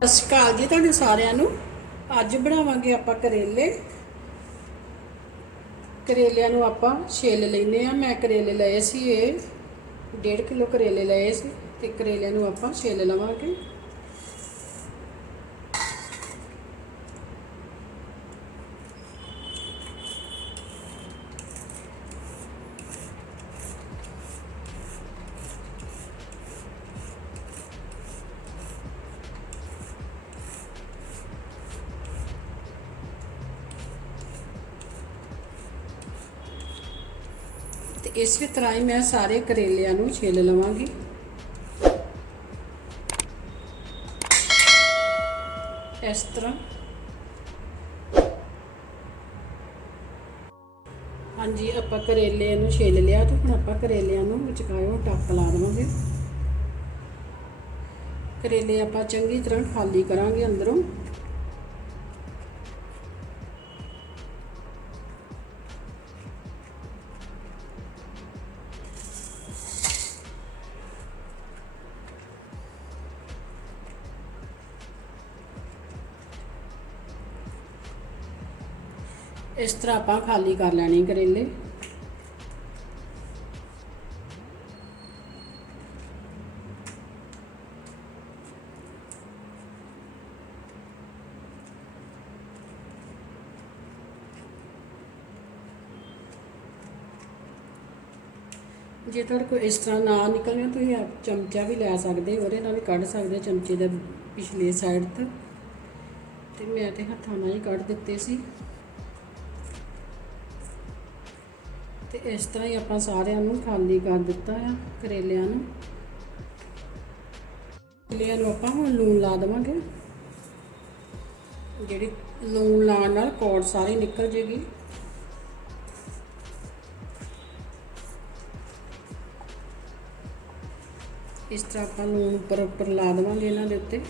ਸਤਿ ਸ਼੍ਰੀ ਅਕਾਲ ਜੀ ਤੁਹਾਨੂੰ ਸਾਰਿਆਂ ਨੂੰ। ਅੱਜ ਬਣਾਵਾਂਗੇ ਆਪਾਂ ਕਰੇਲੇ। ਕਰੇਲਿਆਂ ਨੂੰ ਆਪਾਂ ਛਿੱਲ ਲੈਨੇ ਆ ਮੈਂ ਕਰੇਲੇ ਲਏ ਸੀ, ਇਹ 1.5 ਕਿਲੋ ਕਰੇਲੇ ਲਏ ਸੀ ਤੇ ਕਰੇਲਿਆਂ ਨੂੰ ਆਪਾਂ ਛਿੱਲ ਲਵਾਂਗੇ। ਤੇ ਇਸੇ ਤਰ੍ਹਾਂ ਹੀ ਮੈਂ ਸਾਰੇ ਕਰੇਲਿਆਂ ਨੂੰ ਛਿੱਲ ਲਵਾਂਗੀ। ਇਸ ਤਰ੍ਹਾਂ। ਹਾਂਜੀ, ਆਪਾਂ ਕਰੇਲੇ ਨੂੰ ਛਿੱਲ ਲਿਆ ਤੇ ਹੁਣ ਆਪਾਂ ਕਰੇਲਿਆਂ ਨੂੰ ਵਿਚਕਾਇਓ ਟੱਕ ਲਾ ਦੇਵਾਂਗੇ। ਕਰੇਲੇ ਆਪਾਂ ਚੰਗੀ ਤਰ੍ਹਾਂ ਖਾਲੀ ਕਰਾਂਗੇ ਅੰਦਰੋਂ। ਇਸ ਤਰ੍ਹਾਂ ਆਪਾਂ ਖਾਲੀ ਕਰ ਲੈਣੇ ਕਰੇਲੇ। ਜੇ ਤੁਹਾਡੇ ਕੋਲ ਇਸ ਤਰ੍ਹਾਂ ਨਾ ਨਿਕਲਿਆ ਤੁਸੀਂ ਆਪ ਚਮਚਾ ਵੀ ਲੈ ਸਕਦੇ ਉਹਦੇ ਨਾਲ ਵੀ ਕੱਢ ਸਕਦੇ ਚਮਚੇ ਦੇ ਪਿਛਲੇ ਸਾਈਡ ਤੋਂ। ਤੇ ਮੈਂ ਤੇ ਹੱਥਾਂ ਨਾਲ ਹੀ ਕੱਢ ਦਿੱਤੇ ਸੀ। ਤੇ ਇਸ ਤਰ੍ਹਾਂ ਹੀ ਆਪਾਂ ਸਾਰਿਆਂ ਨੂੰ ਖਾਲੀ ਕਰ ਦਿੱਤਾ ਆ ਕਰੇਲਿਆਂ ਨੂੰ। ਕਰੇਲਿਆਂ ਨੂੰ ਆਪਾਂ ਹੁਣ ਲੂਣ ਲਾ ਦੇਵਾਂਗੇ। ਜਿਹੜੀ ਲੂਣ ਲਾਉਣ ਨਾਲ ਕੌੜ ਸਾਰੀ ਨਿਕਲ ਜੇਗੀ। ਇਸ ਤਰ੍ਹਾਂ ਆਪਾਂ ਲੂਣ ਉੱਪਰ ਉੱਪਰ ਲਾ ਦੇਵਾਂਗੇ ਇਹਨਾਂ ਦੇ ਉੱਤੇ।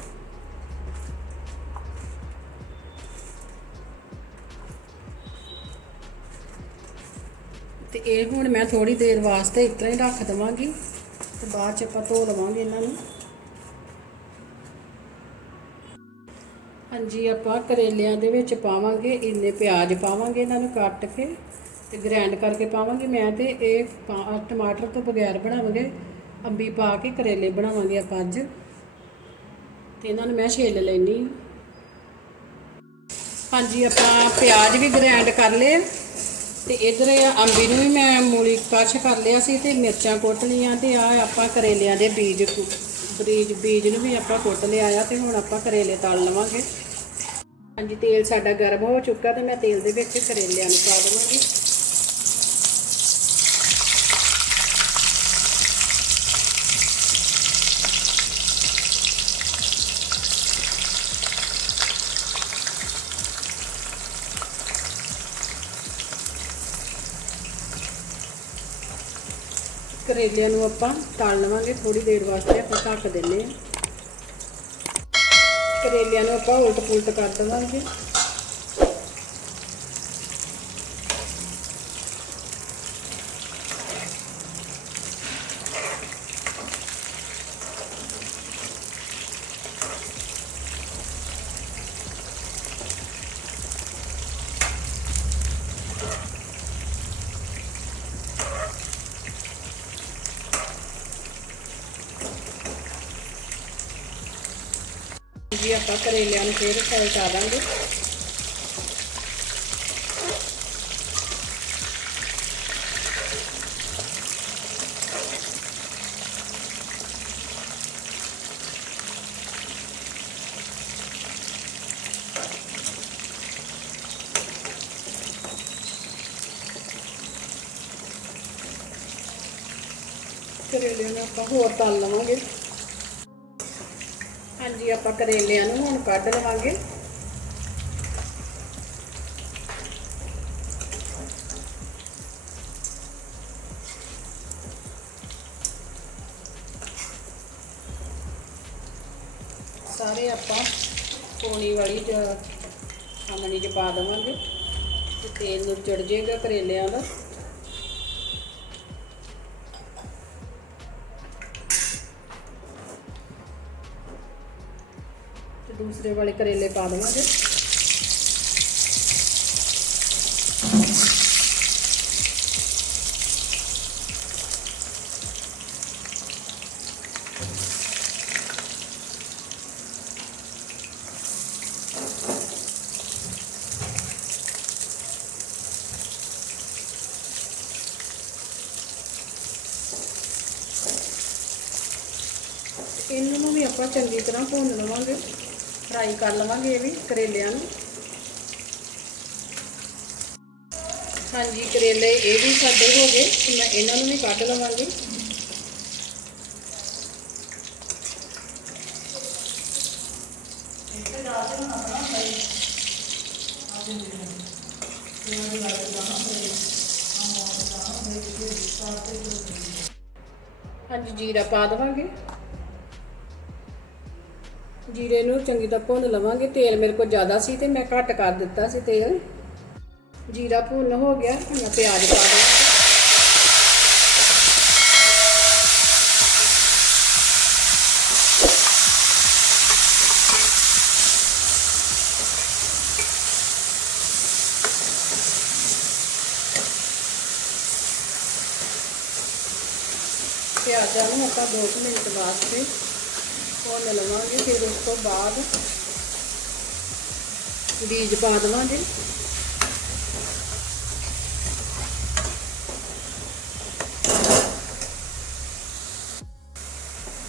ਤੇ ਇਹ ਹੁਣ ਮੈਂ ਥੋੜੀ ਦੇਰ ਵਾਸਤੇ ਇਸ ਤਰ੍ਹਾਂ ਹੀ ਰੱਖ ਦਵਾਂਗੀ ਤੇ ਬਾਅਦ ਚ ਆਪਾਂ ਧੋ ਲਵਾਂਗੇ ਇਹਨਾਂ ਨੂੰ। ਹਾਂਜੀ, ਆਪਾਂ ਕਰੇਲਿਆਂ ਦੇ ਵਿੱਚ ਪਾਵਾਂਗੇ, ਇੰਨੇ ਪਿਆਜ਼ ਪਾਵਾਂਗੇ ਇਹਨਾਂ ਨੂੰ ਕੱਟ ਕੇ ਤੇ ਗ੍ਰਾਈਂਡ ਕਰਕੇ ਪਾਵਾਂਗੇ। ਮੈਂ ਤੇ ਇਹ ਟਮਾਟਰ ਤੋਂ ਬਗੈਰ ਬਣਾਵਾਂਗੇ, ਅੰਬੀ ਪਾ ਕੇ ਕਰੇਲੇ ਬਣਾਵਾਂਗੇ ਆਪਾਂ ਅੱਜ। ਤੇ ਇਹਨਾਂ ਨੂੰ ਮੈਂ ਛਿੱਲ ਲੈਣੀ ਹਾਂਜੀ, ਆਪਾਂ ਪਿਆਜ਼ ਵੀ ਗ੍ਰਾਈਂਡ ਕਰ ਲਏ। ਤੇ ਇਧਰ ਅੰਬੀ ਨੂੰ ਵੀ ਮੈਂ ਮੂਲੀ ਕਸ਼ ਕਰ ਲਿਆ ਸੀ ਤੇ ਮਿਰਚਾਂ ਕੁੱਟ ਲਈਆਂ ਤੇ ਆ ਆਪਾਂ ਕਰੇਲਿਆਂ ਦੇ ਬੀਜ ਕੁ- ਬਰੀਜ ਬੀਜ ਨੂੰ ਵੀ ਆਪਾਂ ਕੁੱਟ ਲਿਆ ਆ ਤੇ ਹੁਣ ਆਪਾਂ ਕਰੇਲੇ ਤਲ ਲਵਾਂਗੇ। ਹਾਂਜੀ, ਤੇਲ ਸਾਡਾ ਗਰਮ ਹੋ ਚੁੱਕਾ ਤੇ ਮੈਂ ਤੇਲ ਦੇ ਵਿੱਚ ਕਰੇਲਿਆਂ ਨੂੰ ਪਾ ਦੇਵਾਂਗੀ। ਕਰੇਲਿਆਂ ਨੂੰ ਆਪਾਂ ਤਲ ਲਵਾਂਗੇ ਥੋੜੀ ਦੇਰ ਵਾਸਤੇ, ਆਪਾਂ ਢੱਕ ਦਿੰਨੇ ਆ ਕਰੇਲਿਆਂ ਨੂੰ ਆਪਾਂ ਉਲਟ ਪੁਲਟ ਕਰ ਦੇਵਾਂਗੇ। ਜੀ ਆਪਾਂ ਕਰੇਲਿਆਂ ਨੂੰ ਫੇਰ ਪਲਟਾ ਦਾਂਗੇ। ਕਰੇਲਿਆਂ ਨੂੰ ਆਪਾਂ ਹੋਰ ਤਲ ਲਵਾਂਗੇ। ਹਾਂਜੀ, ਆਪਾਂ ਕਰੇਲਿਆਂ ਨੂੰ ਹੁਣ ਕੱਢ ਲਵਾਂਗੇ। ਸਾਰੇ ਆਪਾਂ ਪੋਣੀ ਵਾਲੀ ਆਮਣੀ ਚ ਪਾ ਦੇਵਾਂਗੇ ਤੇ ਤੇਲ ਨੂੰ ਚੜ ਜਾਏਗਾ ਕਰੇਲਿਆਂ ਦਾ। ਦੂਸਰੇ ਵਾਲੇ ਕਰੇਲੇ ਪਾ ਦੇਵਾਂਗੇ। ਇਹਨਾਂ ਨੂੰ ਵੀ ਆਪਾਂ ਚੰਗੀ ਤਰ੍ਹਾਂ ਭੁੰਨ ਲਵਾਂਗੇ। ਫਰਾਈ ਕਰ ਲਵਾਂਗੇ ਇਹ ਵੀ ਕਰੇਲਿਆਂ ਨੂੰ। ਹਾਂਜੀ, ਕਰੇਲੇ ਇਹ ਵੀ ਸਾਡੇ ਹੋ ਗਏ। ਮੈਂ ਇਹਨਾਂ ਨੂੰ ਵੀ ਕੱਢ ਲਵਾਂਗੀ। ਹਾਂਜੀ, ਜੀਰਾ ਪਾ ਦੇਵਾਂਗੇ। ਜੀਰੇ ਨੂੰ ਚੰਗੀ ਤਰ੍ਹਾਂ ਭੁੰਨ ਲਵਾਂਗੇ, ਤੇਲ ਮੇਰੇ ਕੋਲ ਜ਼ਿਆਦਾ ਸੀ ਤੇ ਮੈਂ ਘੱਟ ਕਰ ਦਿੱਤਾ ਸੀ ਤੇਲ। ਜੀਰਾ ਭੁੰਨ ਹੋ ਗਿਆ, ਹੁਣ ਮੈਂ ਪਿਆਜ਼ ਪਾ ਦਾਂ ਪਿਆਜ਼ਾਂ ਨੂੰ ਆਪਾਂ 2 ਮਿੰਟ ਵਾਸਤੇ ਭੁੰਨ ਲਵਾਂਗੇ, ਫਿਰ ਉਸ ਤੋਂ ਬਾਅਦ ਬੀਜ ਪਾ ਦੇਵਾਂਗੇ।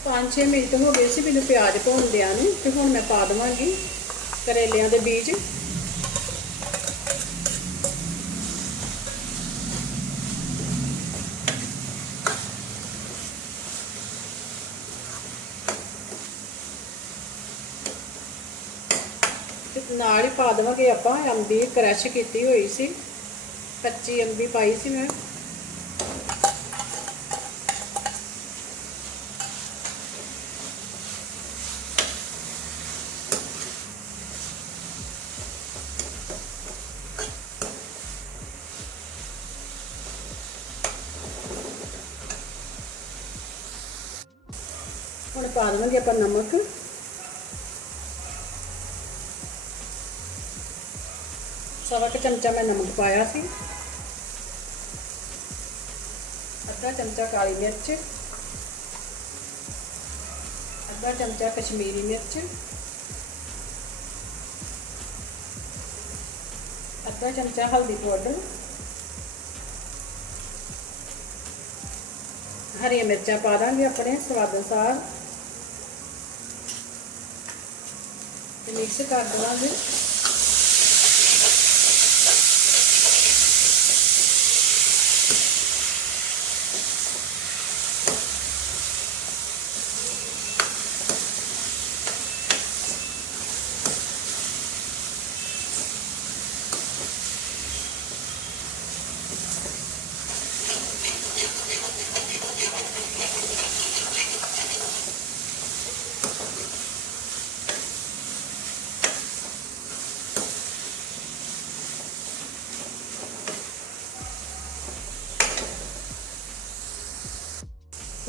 ਪੰਜ 6 ਮਿੰਟ ਹੋ ਗਏ ਸੀ, ਮੈਨੂੰ ਪਿਆਜ਼ ਭੁੰਨਦਿਆਂ ਨੂੰ, ਤੇ ਹੁਣ ਮੈਂ ਪਾ ਦੇਵਾਂਗੀ ਕਰੇਲਿਆਂ ਦੇ ਬੀਜ। ਨਾਲ ਹੀ ਪਾ ਦੇਵਾਂਗੇ ਆਪਾਂ ਅੰਬੀ ਕ੍ਰਸ਼ ਕੀਤੀ ਹੋਈ ਸੀ ਕੱਚੀ ਅੰਬੀ ਪਾਈ ਸੀ ਮੈਂ ਹੁਣ ਪਾ ਦੇਵਾਂਗੇ ਆਪਾਂ ਨਮਕ ਸਵਾ ਕੁ ਚਮਚਾ ਮੈਂ ਨਮਕ ਪਾਇਆ ਸੀ। ਅੱਧਾ ਚਮਚਾ ਕਾਲੀ ਮਿਰਚ। ਅੱਧਾ ਚਮਚਾ ਕਸ਼ਮੀਰੀ ਮਿਰਚ। ਅੱਧਾ ਚਮਚਾ ਹਲਦੀ ਪਾਊਡਰ। ਹਰੀਆਂ ਮਿਰਚਾਂ ਪਾ ਦਾਂਗੇ ਆਪਣੇ ਸਵਾਦ ਅਨੁਸਾਰ। ਤੇ ਮਿਕਸ ਕਰ ਦੇਵਾਂਗੇ।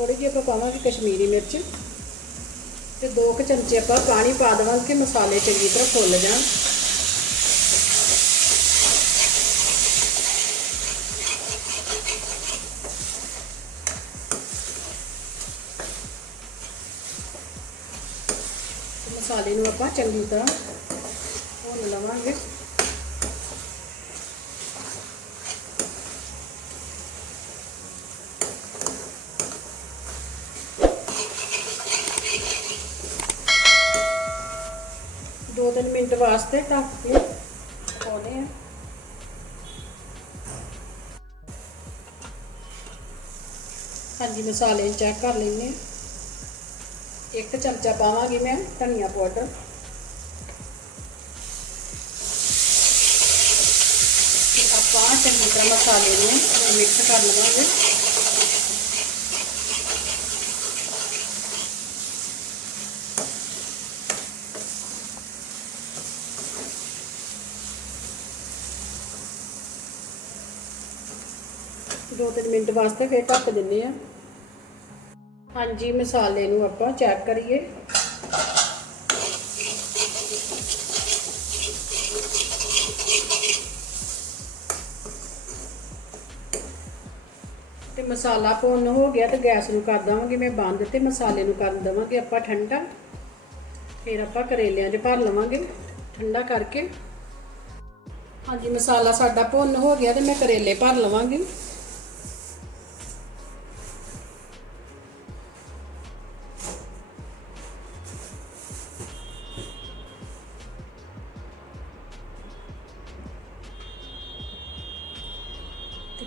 ਥੋੜੀ ਜਿਹੀ ਆਪਾਂ ਪਾਵਾਂਗੇ ਕਸ਼ਮੀਰੀ ਮਿਰਚ ਤੇ ਦੋ ਕੁ ਚਮਚੇ ਆਪਾਂ ਪਾਣੀ ਪਾ ਦੇਵਾਂਗੇ ਕਿ ਮਸਾਲੇ ਚੰਗੀ ਤਰ੍ਹਾਂ ਫੁੱਲ ਜਾਣ। ਮਸਾਲੇ ਨੂੰ ਆਪਾਂ ਚੰਗੀ ਤਰ੍ਹਾਂ ਭੁੰਨ ਲਵਾਂਗੇ। मिनट वास्ते ढक के पाने हाँ। जी मसाले चेक कर लें एक तो चमचा पावगी मैं, धनिया पाउडर आप चंगी तरह मसाले में मिक्स कर लवेंगे। 2-3 ਮਿੰਟ ਵਾਸਤੇ ਫੇਰ ਢੱਕ ਦਿੰਨੇ ਆ। ਹਾਂਜੀ, ਮਸਾਲੇ ਨੂੰ ਆਪਾਂ ਚੈੱਕ ਕਰੀਏ। ਤੇ ਮਸਾਲਾ ਭੁੰਨ ਹੋ ਗਿਆ ਤੇ ਗੈਸ ਨੂੰ ਕਰ ਦਵਾਂਗੇ ਮੈਂ ਬੰਦ ਤੇ ਮਸਾਲੇ ਨੂੰ ਕਰਨ ਦਵਾਂਗੇ ਆਪਾਂ ਠੰਡਾ। ਫਿਰ ਆਪਾਂ ਕਰੇਲਿਆਂ 'ਚ ਭਰ ਲਵਾਂਗੇ ਠੰਡਾ ਕਰਕੇ। ਹਾਂਜੀ, ਮਸਾਲਾ ਸਾਡਾ ਭੁੰਨ ਹੋ ਗਿਆ ਤੇ ਮੈਂ ਕਰੇਲੇ ਭਰ ਲਵਾਂਗੀ।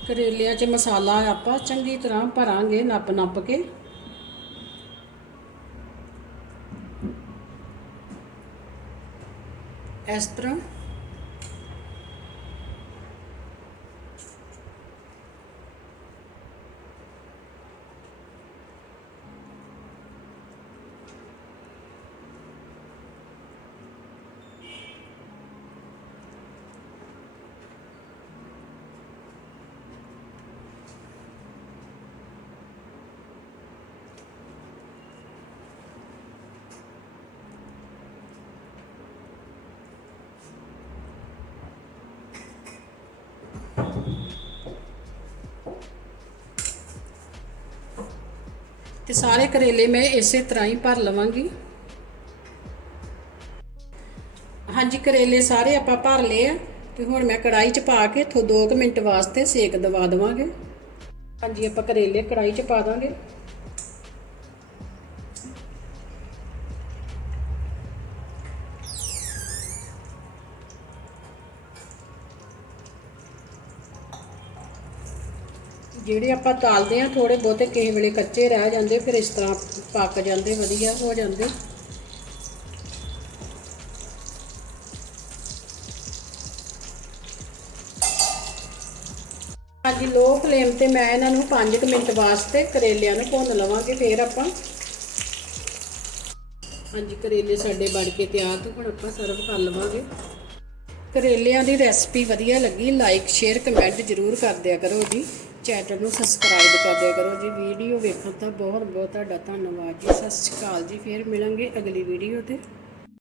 ਕਰੇਲਿਆਂ 'ਚ ਮਸਾਲਾ ਆਪਾਂ ਚੰਗੀ ਤਰ੍ਹਾਂ ਭਰਾਂਗੇ ਨੱਪ ਨੱਪ ਕੇ। ਇਸ ਤਰ੍ਹਾਂ ਤੇ ਸਾਰੇ ਕਰੇਲੇ ਮੈਂ ਇਸੇ ਤਰ੍ਹਾਂ ਹੀ ਭਰ ਲਵਾਂਗੀ। ਹਾਂਜੀ, ਕਰੇਲੇ ਸਾਰੇ ਆਪਾਂ ਭਰ ਲਏ ਆ ਤੇ ਹੁਣ ਮੈਂ ਕੜਾਈ 'ਚ ਪਾ ਕੇ ਥੋ 2 ਮਿੰਟ ਵਾਸਤੇ ਸੇਕ ਦਵਾ ਦਵਾਂਗੇ। ਹਾਂਜੀ, ਆਪਾਂ ਕਰੇਲੇ ਕੜਾਈ 'ਚ ਪਾ ਦਾਂਗੇ। ਜਿਹੜੇ ਆਪਾਂ ਤਾਲਦੇ ਆ ਥੋੜੇ ਬਹੁਤੇ ਕਿਸੇ ਵੇਲੇ ਕੱਚੇ ਰਹਿ ਜਾਂਦੇ, ਫਿਰ ਇਸ ਤਰ੍ਹਾਂ ਪੱਕ ਜਾਂਦੇ, ਵਧੀਆ ਹੋ ਜਾਂਦੇ। ਹਾਂਜੀ, ਲੋ ਫਲੇਮ ਤੇ ਮੈਂ ਇਹਨਾਂ ਨੂੰ 5 ਮਿੰਟ ਵਾਸਤੇ ਕਰੇਲਿਆਂ ਨੂੰ ਭੁੰਨ ਲਵਾਂਗੇ, ਫਿਰ ਆਪਾਂ ਹਾਂਜੀ, ਕਰੇਲੇ ਸਾਡੇ ਬਣ ਕੇ ਤਿਆਰ ਤੋਂ ਹੁਣ ਆਪਾਂ ਸਰਵ ਕਰ ਲਵਾਂਗੇ। ਕਰੇਲਿਆਂ ਦੀ ਰੈਸਪੀ ਵਧੀਆ ਲੱਗੀ, ਲਾਈਕ, ਸ਼ੇਅਰ, ਕਮੈਂਟ ਜ਼ਰੂਰ ਕਰ ਦਿਆ ਕਰੋ ਜੀ। ਚੈਨਲ ਨੂੰ ਸਬਸਕ੍ਰਾਈਬ ਕਰ ਦਿਆ ਕਰੋ ਜੀ। ਵੀਡੀਓ ਵੇਖਣ ਦਾ ਬਹੁਤ ਬਹੁਤ ਤੁਹਾਡਾ ਧੰਨਵਾਦ ਜੀ। ਸਤਿ ਸ਼੍ਰੀ ਅਕਾਲ ਜੀ। ਫਿਰ ਮਿਲਾਂਗੇ ਅਗਲੀ ਵੀਡੀਓ ਤੇ।